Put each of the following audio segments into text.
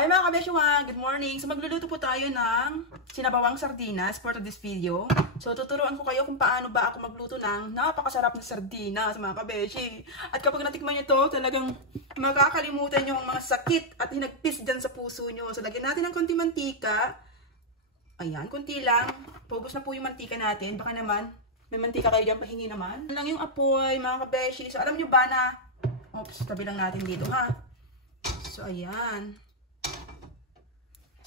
Ay mga kabesyo, good morning! So magluluto po tayo ng sinabawang sardinas for this video. So tuturuan ko kayo kung paano ba ako magluto ng napakasarap na sardinas mga kabeshi. At kapag natikman nyo to, talagang makakalimutan nyo ang mga sakit at hinagpis dyan sa puso nyo. So lagyan natin ng konti mantika. Ayan, konti lang. Paubos na po yung mantika natin. Baka naman, may mantika kayo dyan, pahingi naman. Yan lang yung apoy mga kabeshi. So alam nyo ba na, oops, tabi lang natin dito ha. So ayan.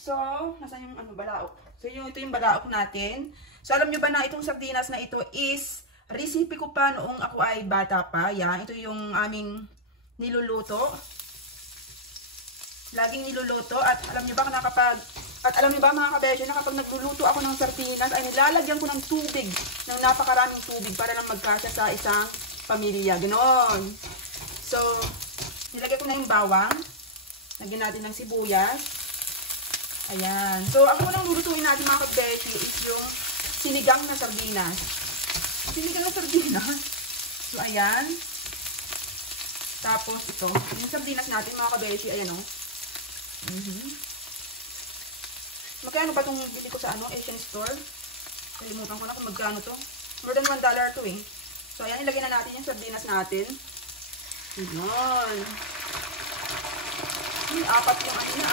So, nasaan yung balaok? So, ito yung balaok natin. So, alam nyo ba na itong sardinas na ito is recipe ko pa noong ako ay bata pa. Yan, ito yung aming niluluto. Laging niluluto. At alam nyo ba mga kabesyo, na kapag nagluluto ako ng sardinas, ay nilalagyan ko ng tubig, ng napakaraming tubig para lang magkasya sa isang pamilya. Ganon. So, nilagay ko na yung bawang. Lagyan natin ng sibuyas. Ayan. So, ang unang lulutuin natin mga kabesi is yung sinigang na sardinas. Sinigang na sardinas. So, ayan. Tapos, ito. Yung sardinas natin mga kabesi, ayan o. Magkano ba itong bili ko sa Asian store? Kalimutan ko na kung magkano to. More than $1 to eh. So, ayan. Ilagay na natin yung sardinas natin. Ayan. Apat yung na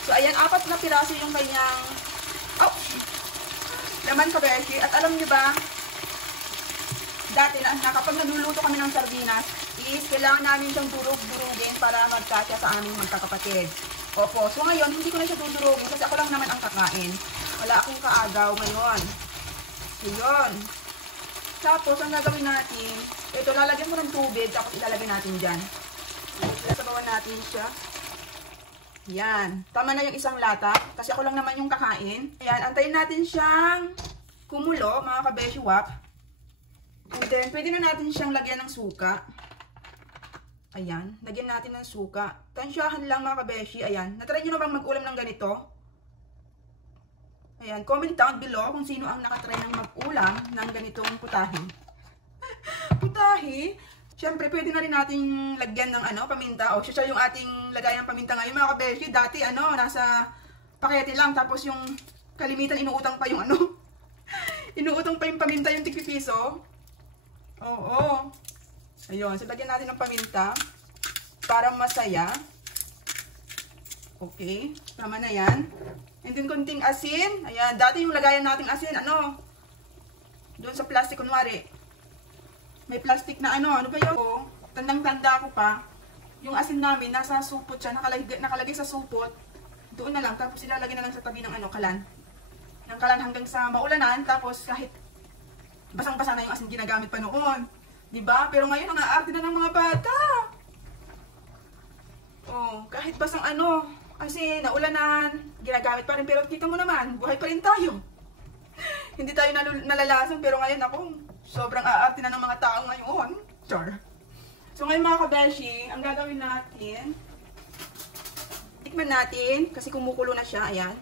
So, ayan, 4 na piraso yung kanyang laman kabeshi. At alam nyo ba, dati na kapag nagluluto kami ng sardinas, is kailangan namin siyang durug-durugin para magkasya sa aming magkakapatid. Opo, so ngayon, hindi ko na siya dudurugin kasi ako lang naman ang kakain. Wala akong kaagaw ngayon. So, yun. Tapos, ang gagawin natin, ito, lalagyan mo ng tubig, tapos ilalagay natin dyan. Sabawan natin siya. Yan. Tama na yung isang lata, kasi ako lang naman yung kakain. Ayan, antayin natin siyang kumulo, mga kabeshiwap. And then, pwede na natin siyang lagyan ng suka. Ayan, lagyan natin ng suka. Tansyahan lang mga kabeshi. Ayan, natry nyo na bang mag-ulam ng ganito? Ayan, comment down below kung sino ang nakatry ng mag-ulam ng ganitong putahe. Putahe? Siyempre, pwede na rin nating lagyan ng paminta. O, siya yung ating lagay ng paminta ngayon mga kabeshi. Dati, nasa pakete lang. Tapos yung kalimitan, inuutang pa yung inuutang pa yung paminta yung tig-piso. Oo. Ayun, so lagyan natin ng paminta. Para masaya. Okay, tama na yan. And then, konting asin. Ayan, dati yung lagayan nating asin, doon sa plastic, kunwari. May plastic na ano ba yun? Tandang-tanda ko pa. Yung asin namin, nasa supot siya, nakalagay sa supot. Doon na lang, tapos ilalagay na lang sa tabi ng kalan. Ng kalan hanggang sa maulanan, tapos kahit basang-basa na yung asin ginagamit pa noon. Diba? Pero ngayon, ang aarte na ng mga bata. Oh, kahit basang asin, naulanan, ginagamit pa rin. Pero kita mo naman, buhay pa rin tayo. Hindi tayo nalalason, pero ngayon sobrang aarte na ng mga tao ngayon. Char. So ngayon mga kabeshi, ang gagawin natin, tikman natin, kasi kumukulo na siya, ayan.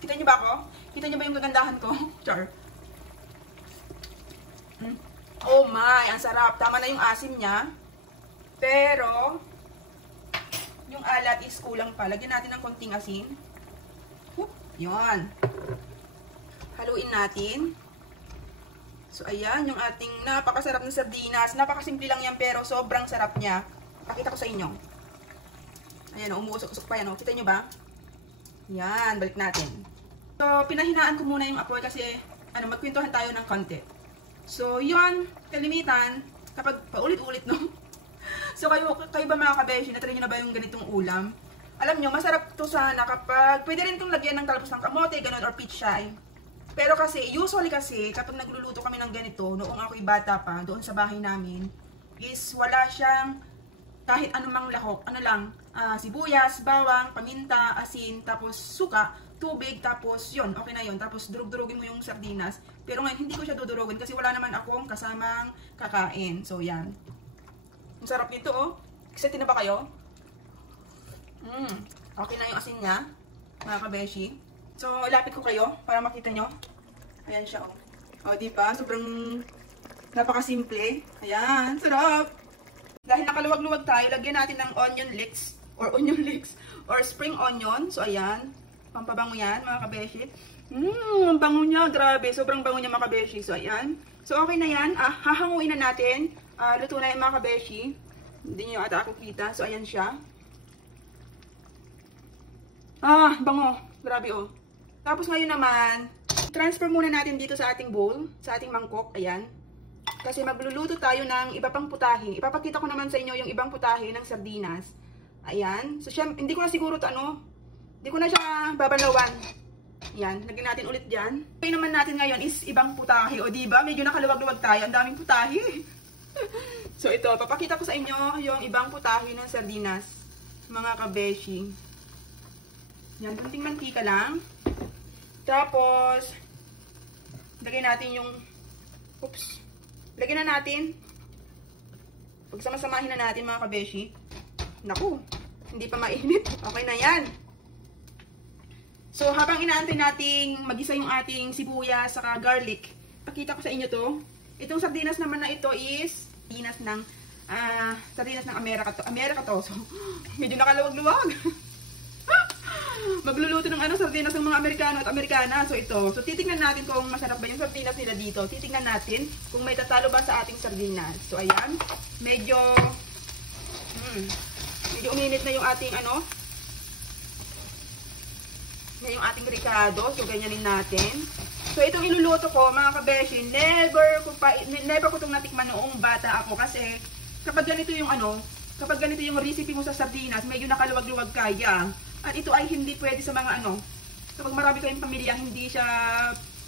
Kita nyo ba ako? Kita nyo ba yung kagandahan ko? Char. Oh my, ang sarap. Tama na yung asim niya. Pero, yung alat is kulang pa. Lagyan natin ng konting asin. Yun. Haluin natin. So, ayan, yung ating napakasarap na sardinas. Napakasimple lang yan, pero sobrang sarap niya. Pakita ko sa inyo. Ayan, umuusok-usok pa yan. Kita nyo ba? Yan, balik natin. So, pinahinaan ko muna yung apoy kasi, magkwentuhan tayo ng konti. So, yun, kalimitan, kapag paulit-ulit, no? So, kayo ba mga kabeshi, natry nyo na ba yung ganitong ulam? Alam nyo, masarap to sana kapag, pwede rin itong lagyan ng talbos ng kamote, ganun, or pichay. Pero kasi, usually kasi, kapag nagluluto kami ng ganito, noong ako'y bata pa, doon sa bahay namin, is wala siyang kahit anumang lahok, sibuyas, bawang, paminta, asin, tapos suka, tubig, tapos yun, okay na yun. Tapos durug-durugin mo yung sardinas. Pero ngayon, hindi ko siya dudurugin kasi wala naman akong kasamang kakain. So, yan. Ang sarap nito, oh. Excited na ba kayo? Okay na yung asin niya, mga kabeshi. So, ilapit ko kayo para makita nyo. Ayan siya, oh. O, diba? Sobrang napakasimple. Ayan, sarap. Dahil nakaluwag-luwag tayo, lagyan natin ng onion leeks or spring onion. So, ayan. Pampabango yan, mga kabeshi. Ang bango niya. Grabe. Sobrang bango niya, mga kabeshi. So, ayan. So, okay na yan. Hahanguin na natin. Luto na yung mga kabeshi. Hindi nyo ata ako kita. So, ayan siya. Bango. Grabe, oh. Tapos ngayon naman, transfer muna natin dito sa ating bowl, sa ating mangkok. Ayan. Kasi magluluto tayo ng iba pang putahe. Ipapakita ko naman sa inyo yung ibang putahe ng sardinas. Ayan. So, siya, hindi ko na siguro hindi ko na siya babalawan. Ayan. Lagyan natin ulit dyan. Okay naman natin ngayon is ibang putahe. O, diba? Medyo nakaluwag-luwag tayo. Ang daming putahe. So, ito. Papakita ko sa inyo yung ibang putahe ng sardinas. Mga kabeshi. Yan. Kunting mantika lang. Tapos, lagyan natin yung lagyan na natin. Pagsama-samahin na natin, mga kabeshi. Naku, hindi pa mainit. Okay na yan. So, habang inaantay nating magisa yung ating sibuyas saka garlic, pakita ko sa inyo to. Itong sardinas naman na ito is sardinas ng Amerika to. So, medyo nakaluwag-luwag. Magluluto ng sardinas ng mga Amerikano at Amerikana. So ito. So titingnan natin kung masarap ba yung sardinas nila dito. Titingnan natin kung may tatalo ba sa ating sardinas. So ayan. Medyo uminit na yung ating yung ating ricado. So ganyanin natin. So itong iluluto ko, mga kabeshi, never ko itong natikman noong bata ako kasi kapag ganito yung recipe mo sa sardinas, medyo nakaluwag-luwag kaya. At ito ay hindi pwede sa mga kapag marami kayong pamilya, hindi siya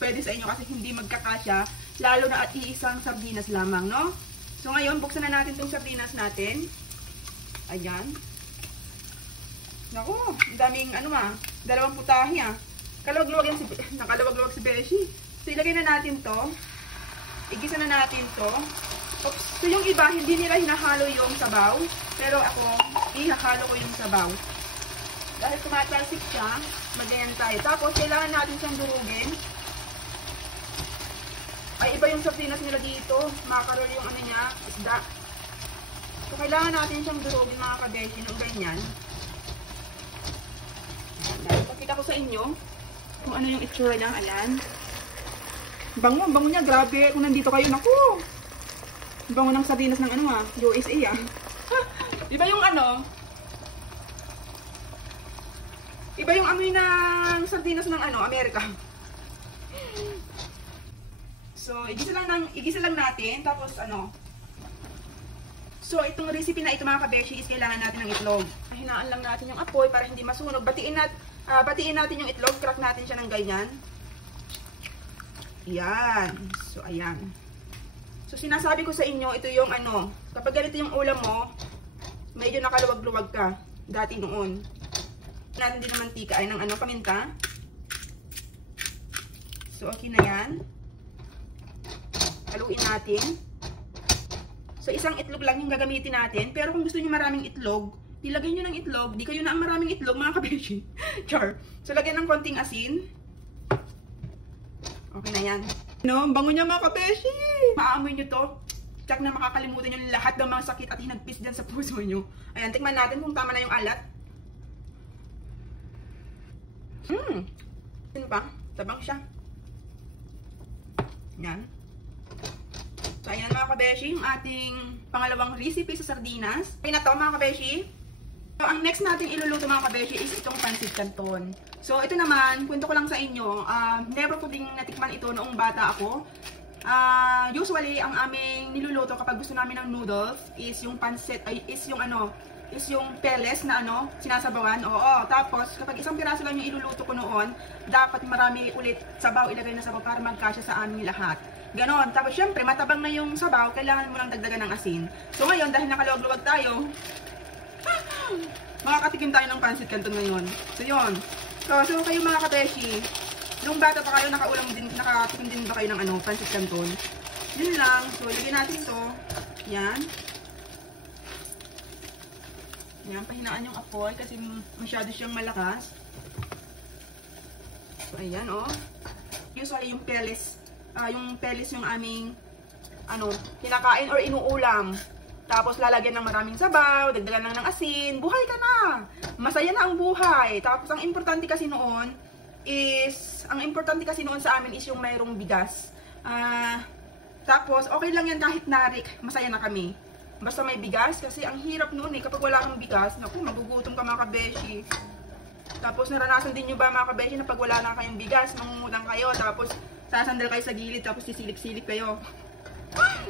pwede sa inyo kasi hindi magkakasya, lalo na at iisang sardinas lamang, no? So ngayon, buksan na natin itong sardinas natin. Ayan. Naku, ang daming dalawang putahe nakaluwag-luwag si Beshi. So ilagay na natin to. Igisa na natin to. Oops. So yung iba, hindi nila hinahalo yung sabaw, pero ako, ihahalo ko yung sabaw. Dahil tumatalsik siya, magayan tayo. Tapos, kailangan natin siyang durugin. Ay, iba yung sardinas nila dito. Makarol yung niya, isda. So, kailangan natin siyang durugin, mga kabeshi, ng ganyan. Dahil, pakita ko sa inyo kung ano yung itsura niya. Ayan. Bango niya. Grabe. Kung nandito kayo, naku. Bango ng sardinas ng USA, Iba yung iba yung amoy ng sardinas ng Amerika. So, igisa lang natin. Tapos, So, itong recipe na ito, mga kabeshi, is kailangan natin ng itlog. Hinaan lang natin yung apoy para hindi masunog. Batiin natin yung itlog. Crack natin siya ng ganyan. Ayan. So, ayan. So, sinasabi ko sa inyo, ito yung kapag ganito yung ulam mo, medyo nakaluwag-luwag ka. Dati noon. Natin din ng mantika ay ng paminta. So, okay na yan. Haluin natin. So, isang itlog lang yung gagamitin natin. Pero kung gusto niyo maraming itlog, ilagay nyo ng itlog. Di kayo na ang maraming itlog, mga kabeshi. Char. So, lagyan ng konting asin. Okay na yan. Bango niya, mga kabeshi. Maamoy nyo to. Tsak na makakalimutan nyo lahat ng mga sakit at hinagpis dyan sa puso nyo. Ayan, tikman natin kung tama na yung alat. Yun pa, tabang siya. Yan. So, ayan mga kabeshi, yung ating pangalawang recipe sa sardinas. Okay na to, mga kabeshi. So, ang next natin iluluto, mga kabeshi, is itong pancit canton. So, ito naman, kwento ko lang sa inyo, never ko ding natikman ito noong bata ako. Usually, ang aming niluluto kapag gusto namin ng noodles is yung pancit, is yung peles na sinasabawan. Oo. Tapos, kapag isang piraso lang yung iluluto ko noon, dapat marami ulit sabaw, ilagay na sabaw para magkasya sa aming lahat. Ganon. Tapos, syempre, matabang na yung sabaw, kailangan mo lang dagdagan ng asin. So, ngayon, dahil nakaluwag-luwag tayo, makakatikim tayo ng pancit canton ngayon. So, yun. So kayo mga kabeshi, nung bata pa kayo, nakatikim din ba kayo ng pancit canton? Yun lang. So, lagyan natin to. Yan. Yan, pahinaan yung apoy kasi masyado siyang malakas. So, ayan, Usually yung peles yung pelis yung aming kinakain or inuulam. Tapos lalagyan ng maraming sabaw, dagdagan lang ng asin, buhay ka na! Masaya na ang buhay. Tapos ang importante kasi noon sa amin is yung mayroong bigas. Tapos okay lang yan kahit narik, masaya na kami. Basta may bigas, kasi ang hirap noon kapag wala kang bigas, naku, magugutom ka mga kabeshi. Tapos naranasan din nyo ba mga kabeshi na pag wala na kayong bigas, mangungutang kayo, tapos sasandal kayo sa gilid, tapos sisilip-silip kayo.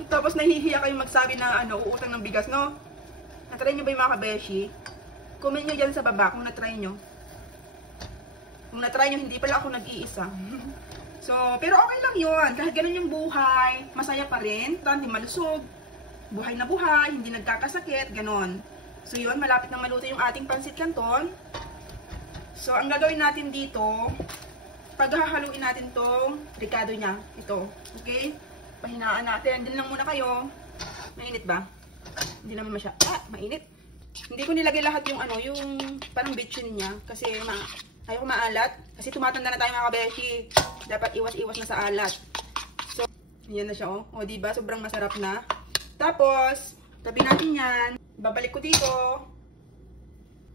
Tapos nahihiya kayong magsabi na uutang ng bigas, no? Natry nyo ba yung mga kabeshi? Comment nyo dyan sa baba kung natry nyo. Kung natry nyo, hindi pala ako nag-iisa. So, pero okay lang yun. Kahit ganun yung buhay, masaya pa rin. Hindi malusog. Buhay na buhay, hindi nagkakasakit, ganon. So yun, malapit na maluto yung ating pansit canton. So, ang gagawin natin dito, paghahaluin natin tong ricado niya. Ito, okay? Pahinaan natin. Din lang muna kayo. Mainit ba? Hindi naman mainit. Hindi ko nilagay lahat yung yung parang bitchin niya. Kasi ayaw ko maalat. Kasi tumatanda na tayo mga kabeshi. Dapat iwas-iwas na sa alat. So, yan na siya O, diba? Sobrang masarap na. Tapos, tabi natin yan. Babalik ko dito.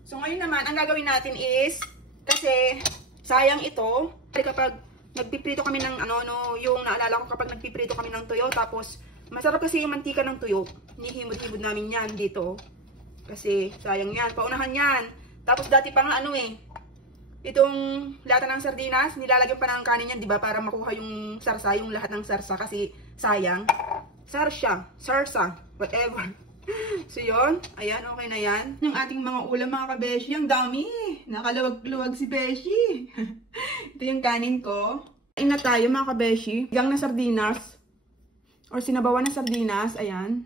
So, ngayon naman, ang gagawin natin is, kasi sayang ito. Kapag nagpiprito kami ng yung naalala ko kapag nagpiprito kami ng tuyo, tapos masarap kasi yung mantika ng tuyo. Hinihimod-himod namin yan dito. Kasi sayang yan, paunahan yan. Tapos dati pa nga itong lata ng sardinas, nilalagyan pa ng kanin yan, 'di ba, para makuha yung sarsa, yung lahat ng sarsa kasi sayang. Sarsa, whatever. So yun, ayan, okay na yan. Yung ating mga ulam mga kabeshi, ang dami. Nakaluwag-luwag si Beshi. Ito yung kanin ko. Kain na tayo mga kabeshi. Gang na sardinas. Or sinabawan na sardinas, ayan.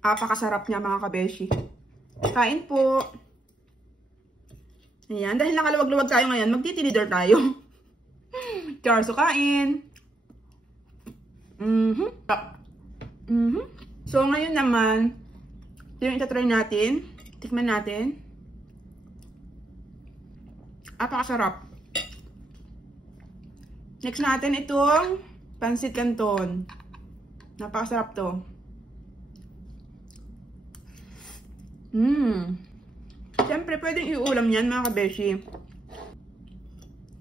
Apakasarap niya mga kabeshi. Kain po. Ayan, dahil nakaluwag-luwag tayo ngayon, magtitinidor tayo. Char, so kain. So, ngayon naman, ito yung itatry natin. Tikman natin. Apakasarap. Next natin itong pansit canton. Napakasarap to. Siyempre, pwedeng iulam yan mga kabeshi.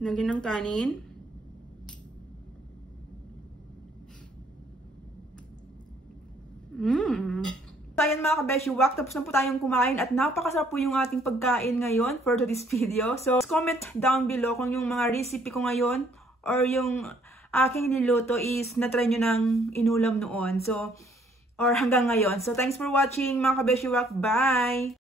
Lagyan ng kanin. So, ayan mga kabeshi, tapos na po tayong kumain at napakasarap po yung ating pagkain ngayon for today's video. So, comment down below kung yung mga recipe ko ngayon or yung aking niluto is na-try nyo ng inulam noon. So, or hanggang ngayon. So, thanks for watching mga kabeshi. Bye!